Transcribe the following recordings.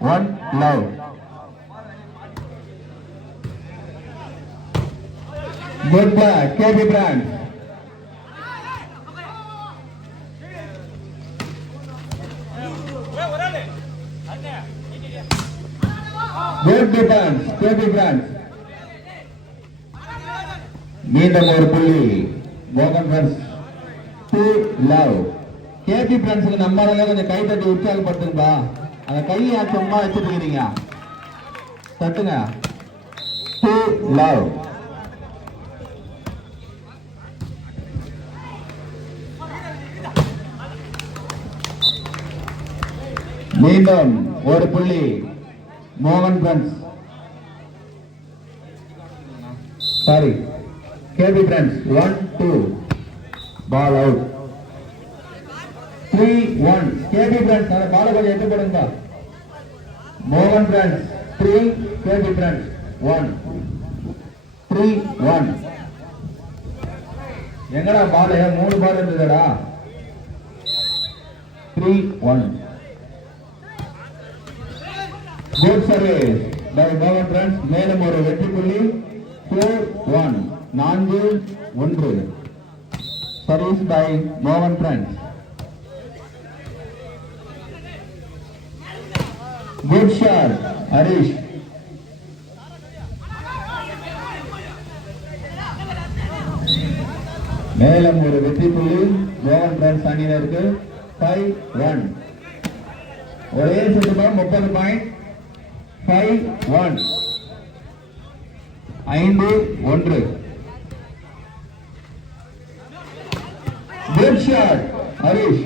1 love. Good back, KB Brand. Good defense, KB Brand. மீண்டும் ஒரு புள்ளி மோகன் ஃப்ரெண்ட்ஸ் 2 love. KB ஃப்ரெண்ட்ஸ்க்கு நம்மளால கொஞ்சம் கை தட்டி உற்சாகப்படுத்துங்கப்பா. அந்த கையை சும்மா வச்சுட்டு இருக்கீங்க, தட்டுங்க. 2 love. மீண்டும் ஒரு புள்ளி மோகன் friends, sorry KB friends 1-2 ball out. 3-1 KB friends. அந்த பால் கொஞ்சம் எட்டு போடுங்க. மோகன் ஃப்ரெண்ட்ஸ் 3 KB ஃப்ரெண்ட்ஸ் 1. 3-1. எங்கடா பால்? 3 பால் இருந்ததுடா. 3-1. Good service by Mohan Friends. மேலும் ஒரு வெற்றி புள்ளி 4-1. 4-1. Service by Mohan Friends. Good shot, Harish. மேலும் ஒரு வெற்றி புள்ளி Mohan Friends அணியினருக்கு 5-1. ஒரே சுற்றுமா 30 point. 5-1. 5-1. Good shot, Harish.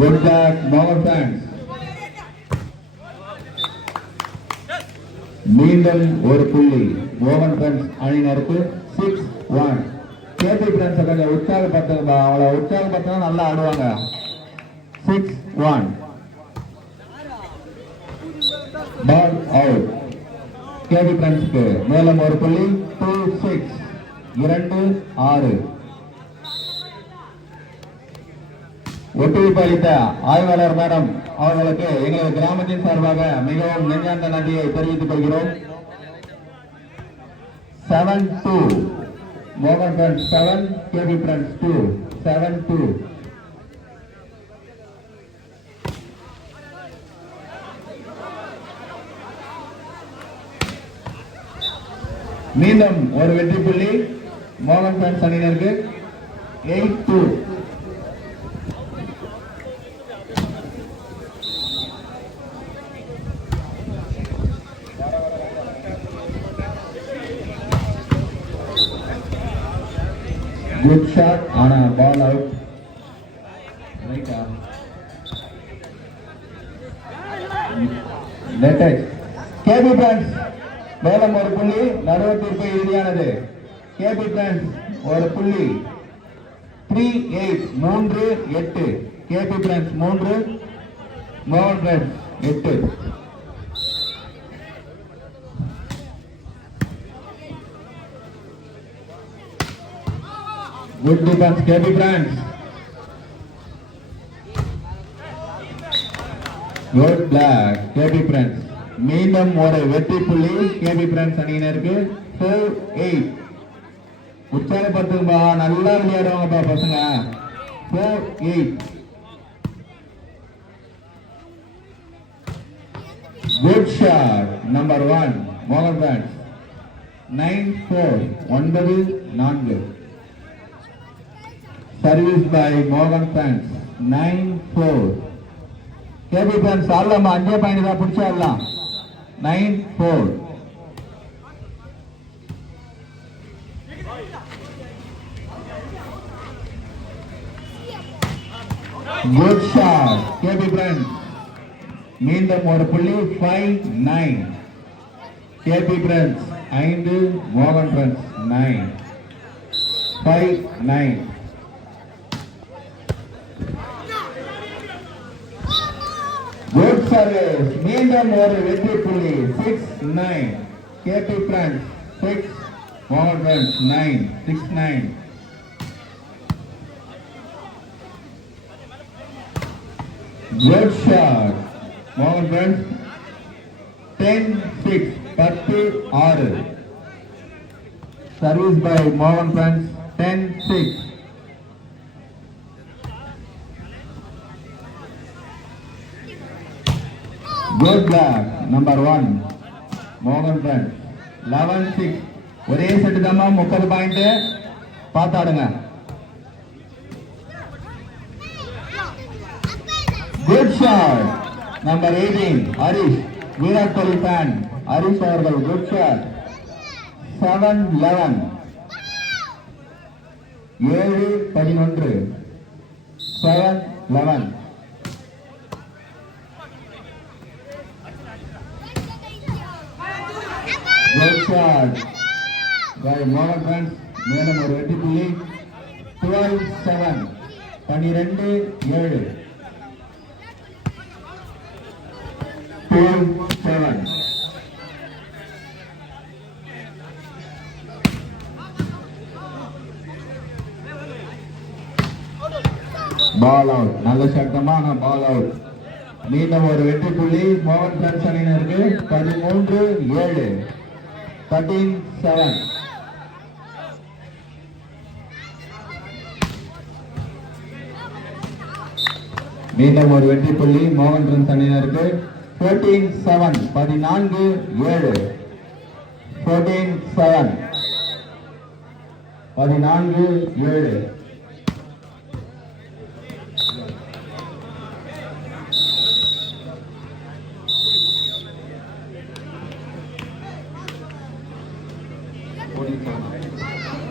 Good back, Mohan Friends. மீண்டும் ஒரு புள்ளி மோகன் ஃப்ரெண்ட்ஸ் அணியினருக்கு 6-1. KB ஃப்ரெண்ட்ஸ் கொஞ்சம் உற்சாகப்படுத்துங்க, அவளை உற்சாகப்படுத்தினா நல்லா ஆடுவாங்க. 6-1. Ball out. KB ஃப்ரெண்ட்ஸ்க்கு மேலும் ஒரு புள்ளி 2-6. 2-6. ஒத்துழைப்பு அளித்த ஆய்வாளர் மேடம் அவர்களுக்கு எங்களது கிராமத்தின் சார்பாக மிகவும் நெஞ்சார்ந்த நன்றியை தெரிவித்துக் கொள்கிறோம். 7-2 மோகன் ஃப்ரெண்ட்ஸ் 7 KB ஃப்ரெண்ட்ஸ் 2. 7-2. மீண்டும் ஒரு வெற்றி புள்ளி மோகன் ஃப்ரெண்ட்ஸ் அணியினருக்கு 8-2. Good shot on a ball out. Right arm. Net edge. KB Friends மேலும் ஒரு புள்ளி. நடுவு தீர்ப்பு இறுதியானது. KB Friends ஒரு புள்ளி. 3-8. 3-8. KB Friends 3, மோகன் friends 8. Good defense, KB Friends. Good black, KB Friends. மீண்டும் ஒரு வெற்றி புள்ளி KB Friends அணியினருக்கு 4-8. உற்சாகப்படுத்துங்கப்பா, நல்லா விளையாடுவாங்கப்பா பசங்க. 4-8. Good shot, number 1, Mohan Friends. 9-4. 9-4. Service by Mohan Friends 9-4. KB Friends ஆடலாமா? 5 point தான் பிடிச்சா ஆடலாம். 9-4. Good shot, KB Friends. மீண்டும் ஒரு புள்ளி 5-9. KB Friends 5, மோகன் Friends 9. 5-9. Good service. மீண்டும் ஒரு வெற்றி புள்ளி 6-9. KB Friends 6, மோகன் Friends 9. 6-9. Good shot. Mohan friends. 10-6. 10-6. Service by Mohan friends. 10-6. Good block. Number 1. Mohan friends. 11-6. ஒரே செட்டு தாமா 30 point பார்த்தாடுங்க. Good shot. Number 18. Harish. Virat Kohli fan. Harish அவர்கள் good shot. 7-11. 7-11. 7-11. Good shot. By Mohan friends. மேலும் ஒரு வெற்றி புள்ளி. 12-7. 12-7. 12-7. Ball out. நல்ல சட்டமான பால் out. மீண்டும் ஒரு வெற்றி புள்ளி மோகன் பிரான்ஸ் அணியினருக்கு. 13-7. 13-7. மீண்டும் ஒரு வெற்றி புள்ளி மோகன் பிரான்ஸ் அணியினருக்கு. 14-7. 14-7. 14-7. 14-7.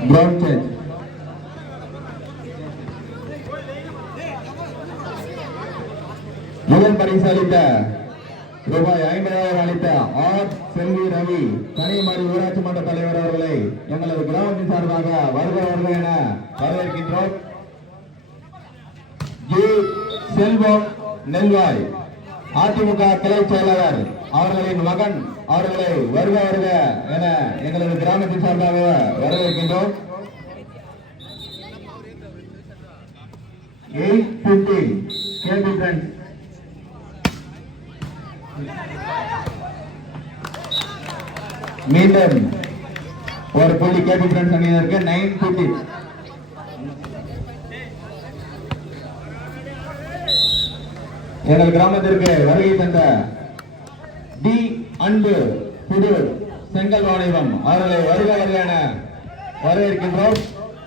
Ground change. முதல் பரிசு அளித்த ரூபாய் 50,000 அளித்த ஆர் செல்வி ரவி கனியமாடி ஊராட்சி மன்ற தலைவர் அவர்களை எங்களது கிராமத்தின் சார்பாக வருகிறவர்கள் என வரவேற்கின்றோம். ஜி செல்வம் நெல்வாய் அதிமுக கிளை செயலாளர் அவர்களின் மகன் அவர்களை வருக வருக என எங்களது கிராமத்தின் சார்பாக வரவேற்கின்றோம். 8-15 கேபி பிரான்ஸ். மீண்டும் ஒரு புள்ளி கேபி பிரான்ஸ் அணியினருக்கு. 9-15. எங்கள் கிராமத்திற்கு வருகை தந்த டி அன்பு புது செங்கல் வாணிபம் அவர்களை வருக வருக என வரவேற்கின்றோம்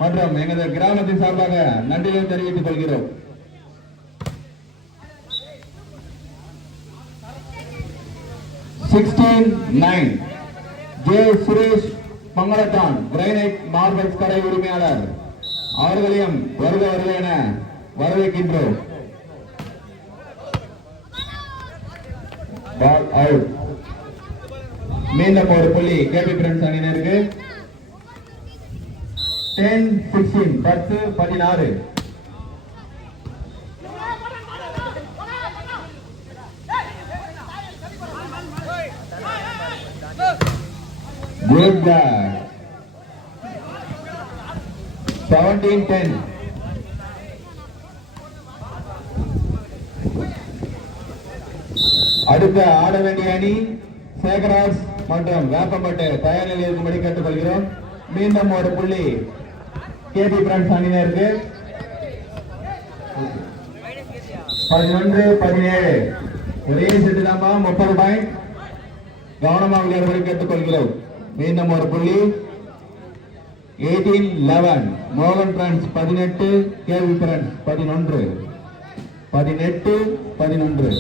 மற்றும் எங்களது கிராமத்தின் சார்பாக நன்றியை தெரிவித்துக் கொள்கிறோம். ஜே சுரேஷ் பங்களத்தான் கிரைனைட் மார்பல்ஸ் கடை உரிமையாளர் அவர்களையும் வருக வருக என வரவேற்கின்றோம். Ball out. மீண்டும் ஒரு புள்ளி கேபி பிரான்ஸ் அணியினருக்கு. 10-16. 10-16. Good ball. 17-10. அடுத்த ஆட வேண்டிய அணி சேகராஜ் மற்றும் வேப்பம்பட்டு தயார் நிலையில் இருக்கும்படி கேட்டுக்கொள்கிறோம். மீண்டும் ஒரு புள்ளி கேபி பிரான்ஸ் அணியினருக்கு. 11-17. ஒரே செட்டு தாமா 30 பாயிண்ட். கவனமாக விளையாடும்படி கேட்டுக்கொள்கிறோம். மீண்டும் ஒரு புள்ளி. 18-11. மோகன் France 18, KP France 11. 18-11.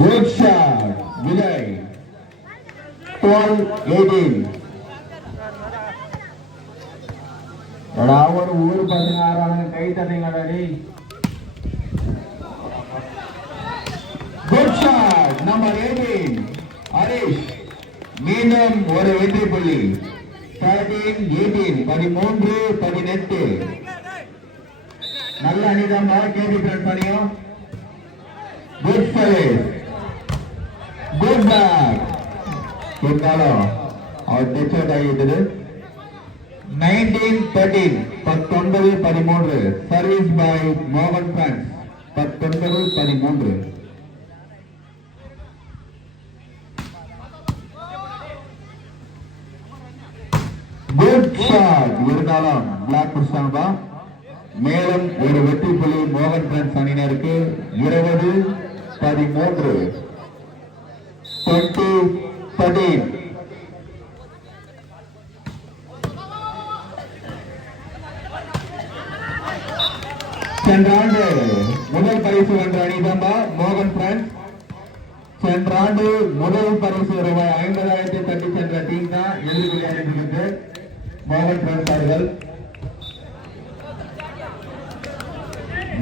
Good shot. Vijay. 12-18. ஒரு ஊர் பசங்க ஆறாங்க கை தட்டீங்கடி. Good shot. Number 18. ஹரிஷ். மீண்டும் ஒரு வெற்றி புள்ளி. 13-18. 13-18. நல்ல அணிதான் கேபி பிரான்ஸ் அணியும். Good save. Good back. இருந்தாலும் அவர் டச் அவுட் ஆகிவிட்டது. 19-13 19-13 சர்வீஸ் பை மோகன் பிரான்ஸ் 19-13. குட் ஷாட் இருந்தாலும் பிளாக் புடிச்சாங்கப்பா. மேலும் ஒரு வெற்றி புள்ளி மோகன் பிரான்ஸ் அணியினருக்கு 20-13 20-13. சென்ற ஆண்டு முதல் பரிசு வென்ற அணிதான்பா மோகன் பிரான்ஸ். சென்ற ஆண்டு முதல் பரிசு ரூபாய் 50,000 தட்டி சென்ற டீம் தான் எழுதி விளையாடிட்டு மோகன் பிரான்ஸ் அவர்கள்.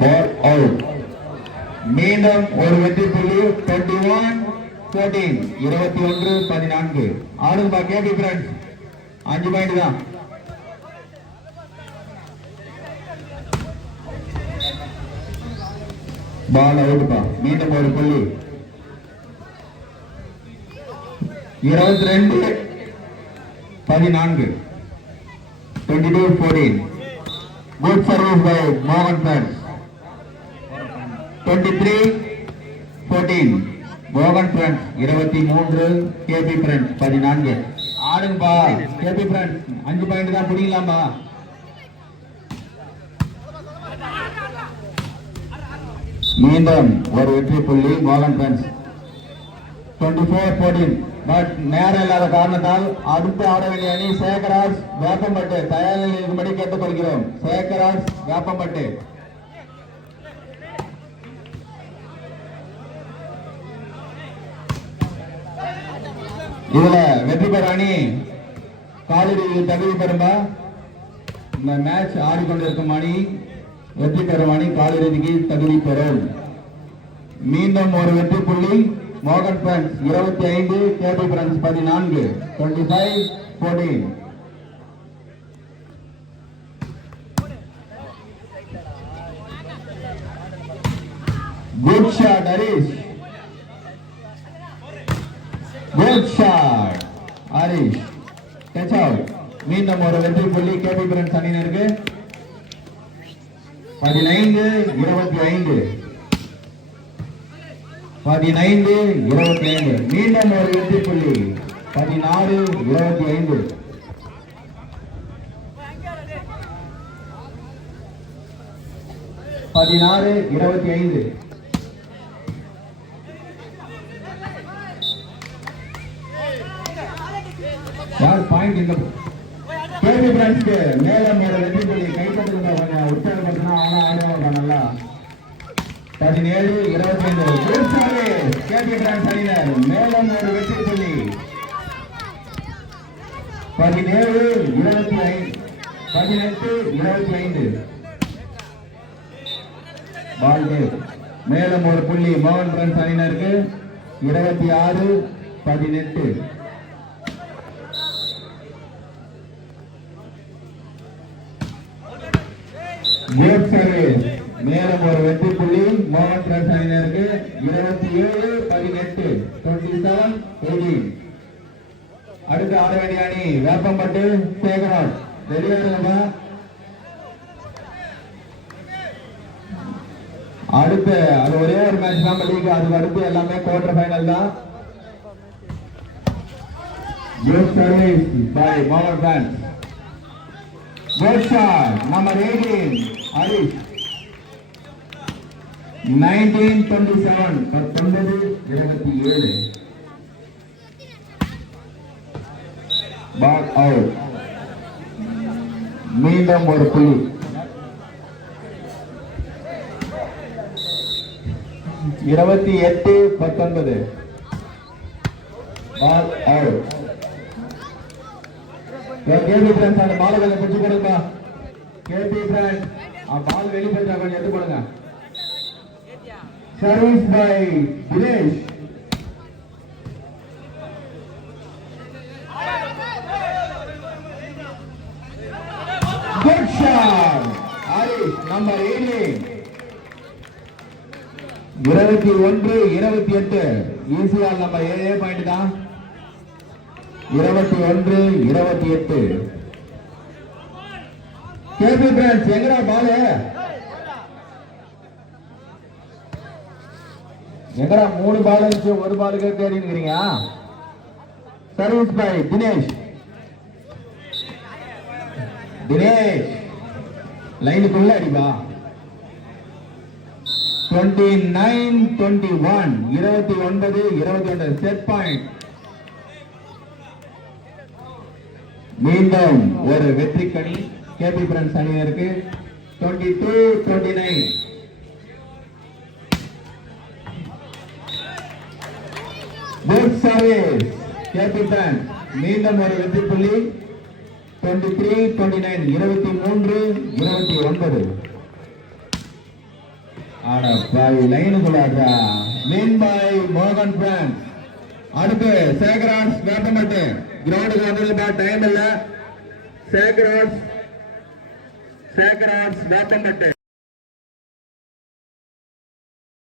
Ball out. மீண்டும் ஒரு வெற்றி புள்ளி 21-14 21-14 ஆடுபா கேபி பிரான்ஸ் 5 பாயிண்ட் தான். பால் அவுட்பா. மீண்டும் ஒரு புள்ளி 22-14 22-14. குட் சர்வீஸ் பை மோகன் பிரான்ஸ். 23-14 மோகன் பிரான்ஸ் 23 கேபி பிரான்ஸ் 14. ஆடுங்கப்பா கேபி பிரான்ஸ் 5 பாயிண்ட் தான் பிடிக்கலாம்பா. மீண்டும் ஒரு வெற்றி புள்ளி மோகன் பிரான்ஸ் 24-14. பட் நேரம் இல்லாத காரணத்தால் அடுத்து ஆட வேண்டிய அணி சேகராஜ் வேப்பம்பட்டு தயார் நிலையில் இருக்கும்படி கேட்டுக்கொள்கிறோம். சேகராஜ் வேப்பம்பட்டு. இதுல வெற்றி பெற அணி காலிறுதி தகுதி பெறும்பா. இந்த மேட்ச் ஆடிக்கொண்டிருக்கும் அணி வெற்றி பெறும் அணி காலிறுதிக்கு தகுதி பெறும். மீண்டும் ஒரு வெற்றி புள்ளி மோகன் friends 25 KB France 14 25-14. Good shot Harish. Good shot Harish. Touch out. மீண்டும் ஒரு வெற்றி புள்ளி கேபி பிரான்ஸ் அணியினருக்கு 15-25 15-25. மீண்டும் ஒரு வெற்றி புள்ளி 16-25 16-25. யார் பாயிண்ட் இந்த கேபி பிரான்ஸ்க்கு மேலும் ஒரு வெற்றி புள்ளி கைப்பற்றுங்க. கொஞ்சம் உற்சாகப்படுத்தினா ஆனா ஆடுவாங்க நல்லா. 17-25 கேபி பிரான்ஸ் அணியினர் மேலும் ஒரு வெற்றி புள்ளி 18-25 பால் மேலும் ஒரு புள்ளி மோகன் பிரான்ஸ் அணியினருக்கு 26-18. Good service. மேலும் ஒரு வெற்றி புள்ளி மோகன் பிரான்ஸ் அணியினருக்கு 27-18 27-18. அடுத்து ஆட வேண்டிய அணி வேப்பம்பட்டு சேகராஜ். வெளியேறுங்க. அடுத்து அது ஒரே ஒரு மேட்ச் தான் லீக். அதுக்கு அடுத்து எல்லாமே குவார்டர் ஃபைனல் தான். குட் சர்வீஸ் பை மோகன் friends. Good shot number 18 Harish. 19-27 19-27. Ball out. மீண்டும் ஒரு புள்ளி 28-19 பால் அவுட். கேபி பிரான்ஸ் அந்த பால் கொஞ்சம் பிடிச்சு கொடுங்க. கேபி பிரான்ஸ் பால் வெளிப்பட்டா கொஞ்சம் எடுத்து கொடுங்க. Service by Dinesh. Good shot Harish number 18. 21-28 ஈஸியால் நம்பர் 7 பாயிண்ட் தான். 21-28 கேபி பிரான்ஸ் எங்கடா பாலு எங்கடா 3 பால் இருந்துச்சு 1 பாலுக்கு தேடி இருக்கிறீங்க சர்வீஸ் பை தினேஷ் லைனுக்குள்ள அடிப்பா 29-21 செட் பாயிண்ட் மீண்டும் ஒரு வெற்றி கணி கேபி பிரான்ஸ் அணியினருக்கு 22-29 குட் சர்வீஸ் கேபி பிரான்ஸ் மீண்டும் ஒரு வெற்றி புள்ளி 23-29 ஆட பாய் லைனுக்குள்ளாடா மீன் பாய் மோகன் பிரான்ஸ் அடுத்து சேகராஜ் வேப்பமட்டு கிரவுண்டுக்கு வந்ததுக்கு டைம் இல்ல சேகராஜ் வேப்பமட்டு